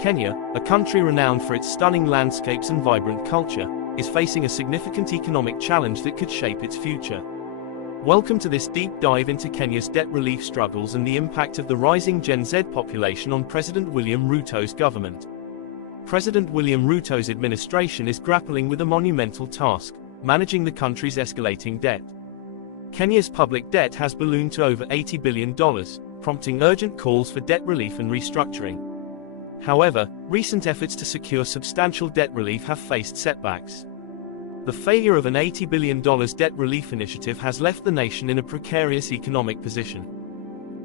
Kenya, a country renowned for its stunning landscapes and vibrant culture, is facing a significant economic challenge that could shape its future. Welcome to this deep dive into Kenya's debt relief struggles and the impact of the rising Gen Z population on President William Ruto's government. President William Ruto's administration is grappling with a monumental task: managing the country's escalating debt. Kenya's public debt has ballooned to over $80 billion, prompting urgent calls for debt relief and restructuring. However, recent efforts to secure substantial debt relief have faced setbacks. The failure of an $80 billion debt relief initiative has left the nation in a precarious economic position.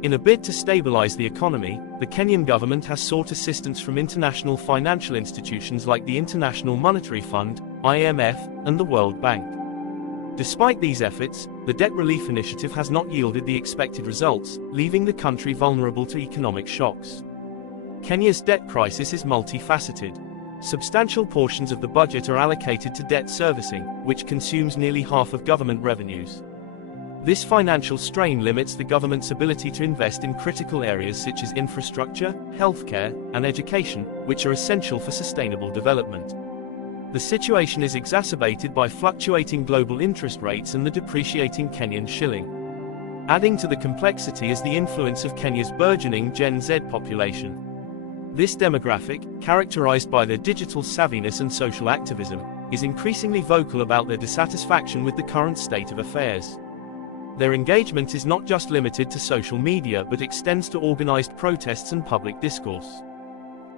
In a bid to stabilize the economy, the Kenyan government has sought assistance from international financial institutions like the International Monetary Fund, IMF, and the World Bank. Despite these efforts, the debt relief initiative has not yielded the expected results, leaving the country vulnerable to economic shocks. Kenya's debt crisis is multifaceted. Substantial portions of the budget are allocated to debt servicing, which consumes nearly half of government revenues. This financial strain limits the government's ability to invest in critical areas such as infrastructure, healthcare, and education, which are essential for sustainable development. The situation is exacerbated by fluctuating global interest rates and the depreciating Kenyan shilling. Adding to the complexity is the influence of Kenya's burgeoning Gen Z population. This demographic, characterized by their digital savviness and social activism, is increasingly vocal about their dissatisfaction with the current state of affairs. Their engagement is not just limited to social media but extends to organized protests and public discourse.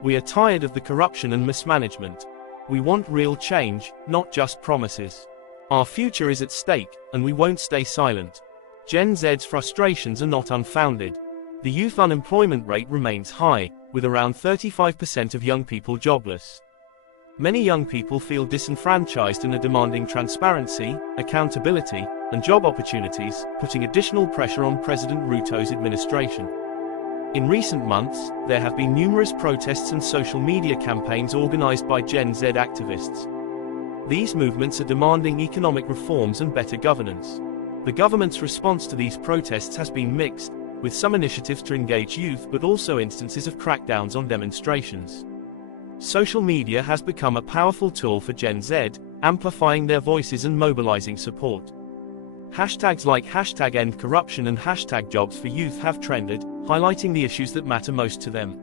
We are tired of the corruption and mismanagement. We want real change, not just promises. Our future is at stake, and we won't stay silent. Gen Z's frustrations are not unfounded. The youth unemployment rate remains high, with around 35% of young people jobless. Many young people feel disenfranchised and are demanding transparency, accountability, and job opportunities, putting additional pressure on President Ruto's administration. In recent months, there have been numerous protests and social media campaigns organized by Gen Z activists. These movements are demanding economic reforms and better governance. The government's response to these protests has been mixed, with some initiatives to engage youth but also instances of crackdowns on demonstrations. Social media has become a powerful tool for Gen Z, amplifying their voices and mobilizing support. Hashtags like #EndCorruption and #JobsForYouth have trended, highlighting the issues that matter most to them.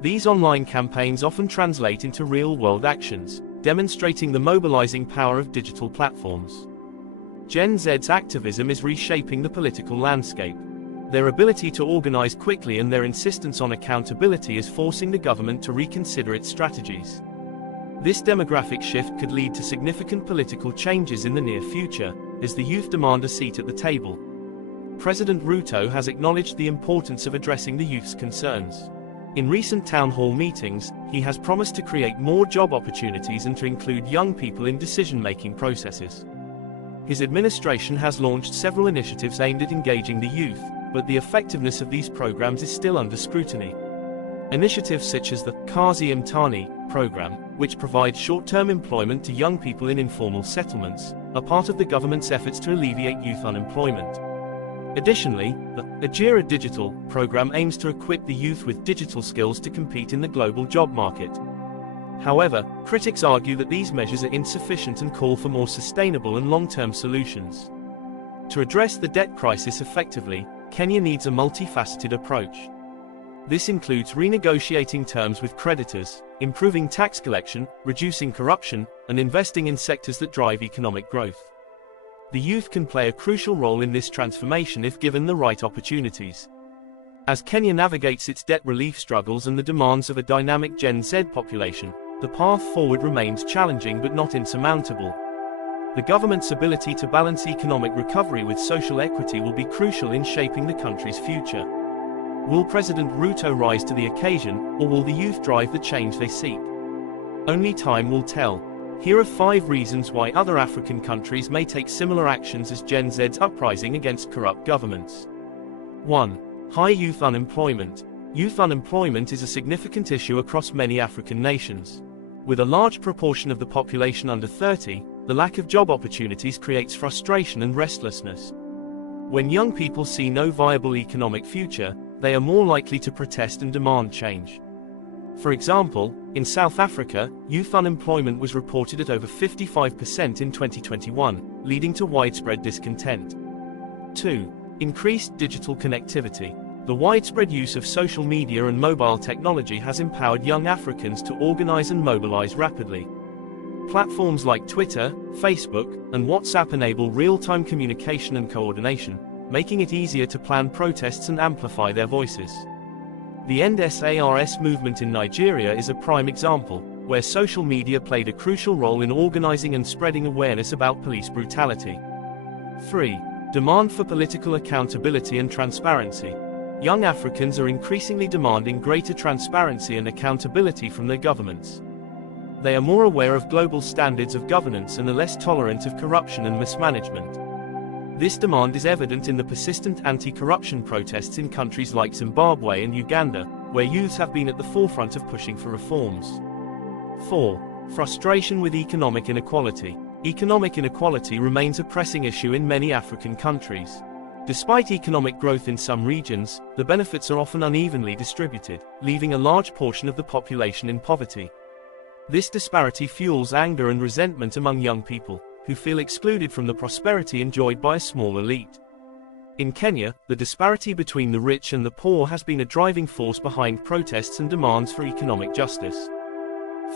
These online campaigns often translate into real-world actions, demonstrating the mobilizing power of digital platforms. Gen Z's activism is reshaping the political landscape. Their ability to organize quickly and their insistence on accountability is forcing the government to reconsider its strategies. This demographic shift could lead to significant political changes in the near future, as the youth demand a seat at the table. President Ruto has acknowledged the importance of addressing the youth's concerns. In recent town hall meetings, he has promised to create more job opportunities and to include young people in decision-making processes. His administration has launched several initiatives aimed at engaging the youth, but the effectiveness of these programs is still under scrutiny. Initiatives such as the Kazi Mtani program, which provides short-term employment to young people in informal settlements, are part of the government's efforts to alleviate youth unemployment. Additionally, the Ajira Digital program aims to equip the youth with digital skills to compete in the global job market. However, critics argue that these measures are insufficient and call for more sustainable and long-term solutions. To address the debt crisis effectively, Kenya needs a multifaceted approach. This includes renegotiating terms with creditors, improving tax collection, reducing corruption, and investing in sectors that drive economic growth. The youth can play a crucial role in this transformation if given the right opportunities. As Kenya navigates its debt relief struggles and the demands of a dynamic Gen Z population, the path forward remains challenging but not insurmountable. The government's ability to balance economic recovery with social equity will be crucial in shaping the country's future. Will President Ruto rise to the occasion, or will the youth drive the change they seek? Only time will tell. Here are 5 reasons why other African countries may take similar actions as Gen Z's uprising against corrupt governments. 1. High youth unemployment. Youth unemployment is a significant issue across many African nations. With a large proportion of the population under 30, the lack of job opportunities creates frustration and restlessness. When young people see no viable economic future, they are more likely to protest and demand change. For example, in South Africa, youth unemployment was reported at over 55% in 2021, leading to widespread discontent. 2. Increased digital connectivity. The widespread use of social media and mobile technology has empowered young Africans to organize and mobilize rapidly. Platforms like Twitter, Facebook, and WhatsApp enable real-time communication and coordination, making it easier to plan protests and amplify their voices. The End SARS movement in Nigeria is a prime example, where social media played a crucial role in organizing and spreading awareness about police brutality. 3. Demand for political accountability and transparency. Young Africans are increasingly demanding greater transparency and accountability from their governments. They are more aware of global standards of governance and are less tolerant of corruption and mismanagement. This demand is evident in the persistent anti-corruption protests in countries like Zimbabwe and Uganda, where youths have been at the forefront of pushing for reforms. 4. Frustration with economic inequality. Economic inequality remains a pressing issue in many African countries. Despite economic growth in some regions, the benefits are often unevenly distributed, leaving a large portion of the population in poverty. This disparity fuels anger and resentment among young people, who feel excluded from the prosperity enjoyed by a small elite. In Kenya, the disparity between the rich and the poor has been a driving force behind protests and demands for economic justice.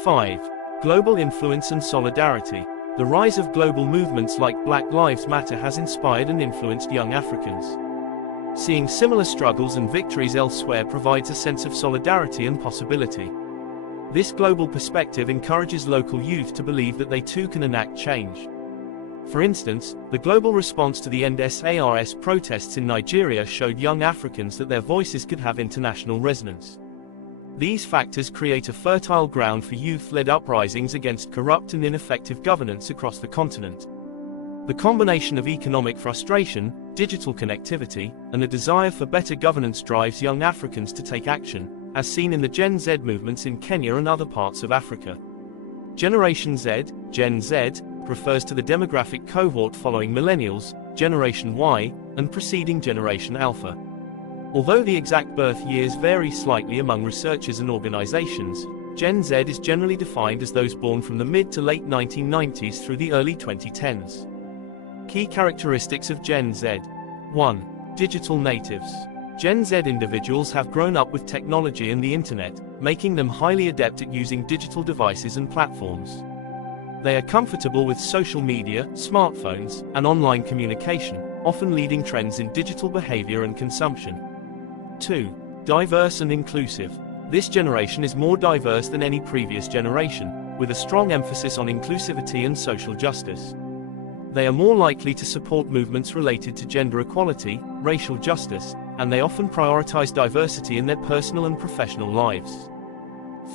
5. Global influence and solidarity. The rise of global movements like Black Lives Matter has inspired and influenced young Africans. Seeing similar struggles and victories elsewhere provides a sense of solidarity and possibility. This global perspective encourages local youth to believe that they too can enact change. For instance, the global response to the End SARS protests in Nigeria showed young Africans that their voices could have international resonance. These factors create a fertile ground for youth-led uprisings against corrupt and ineffective governance across the continent. The combination of economic frustration, digital connectivity, and a desire for better governance drives young Africans to take action, as seen in the Gen Z movements in Kenya and other parts of Africa. Generation Z, Gen Z, refers to the demographic cohort following millennials, Generation Y, and preceding Generation Alpha. Although the exact birth years vary slightly among researchers and organizations, Gen Z is generally defined as those born from the mid to late 1990s through the early 2010s. Key characteristics of Gen Z. 1. Digital natives. Gen Z individuals have grown up with technology and the internet, making them highly adept at using digital devices and platforms. They are comfortable with social media, smartphones, and online communication, often leading trends in digital behavior and consumption. 2. Diverse and inclusive. This generation is more diverse than any previous generation, with a strong emphasis on inclusivity and social justice. They are more likely to support movements related to gender equality, racial justice, and they often prioritize diversity in their personal and professional lives.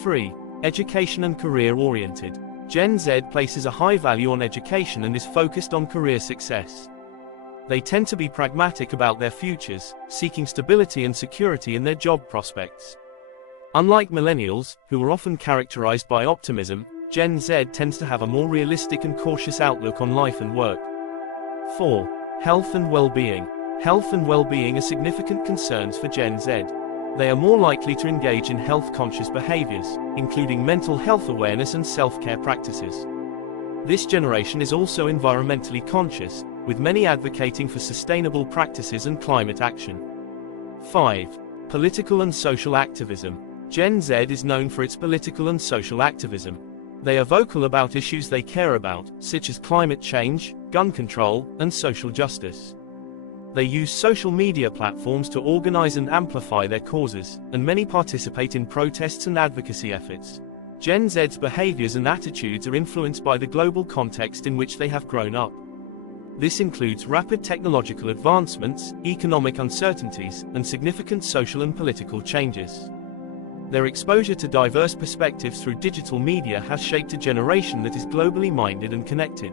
3. Education and career-oriented. Gen Z places a high value on education and is focused on career success. They tend to be pragmatic about their futures, seeking stability and security in their job prospects. Unlike millennials, who are often characterized by optimism, Gen Z tends to have a more realistic and cautious outlook on life and work. 4. Health and well-being. Health and well-being are significant concerns for Gen Z. They are more likely to engage in health-conscious behaviors, including mental health awareness and self-care practices. This generation is also environmentally conscious, with many advocating for sustainable practices and climate action. 5. Political and social activism. Gen Z is known for its political and social activism. They are vocal about issues they care about, such as climate change, gun control, and social justice. They use social media platforms to organize and amplify their causes, and many participate in protests and advocacy efforts. Gen Z's behaviors and attitudes are influenced by the global context in which they have grown up. This includes rapid technological advancements, economic uncertainties, and significant social and political changes. Their exposure to diverse perspectives through digital media has shaped a generation that is globally minded and connected.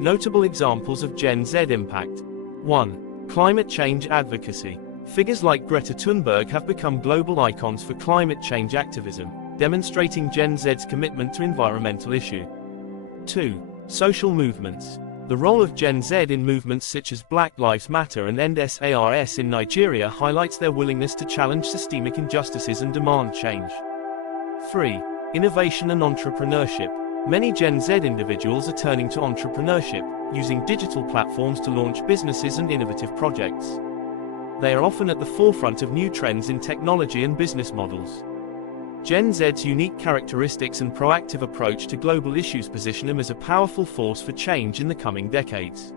Notable examples of Gen Z impact. 1. Climate change advocacy. Figures like Greta Thunberg have become global icons for climate change activism, demonstrating Gen Z's commitment to environmental issues. 2. Social movements. The role of Gen Z in movements such as Black Lives Matter and End SARS in Nigeria highlights their willingness to challenge systemic injustices and demand change. 3. Innovation and entrepreneurship. Many Gen Z individuals are turning to entrepreneurship, using digital platforms to launch businesses and innovative projects. They are often at the forefront of new trends in technology and business models. Gen Z's unique characteristics and proactive approach to global issues position them as a powerful force for change in the coming decades.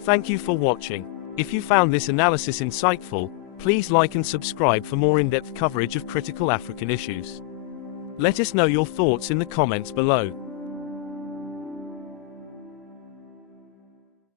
Thank you for watching. If you found this analysis insightful, please like and subscribe for more in-depth coverage of critical African issues. Let us know your thoughts in the comments below.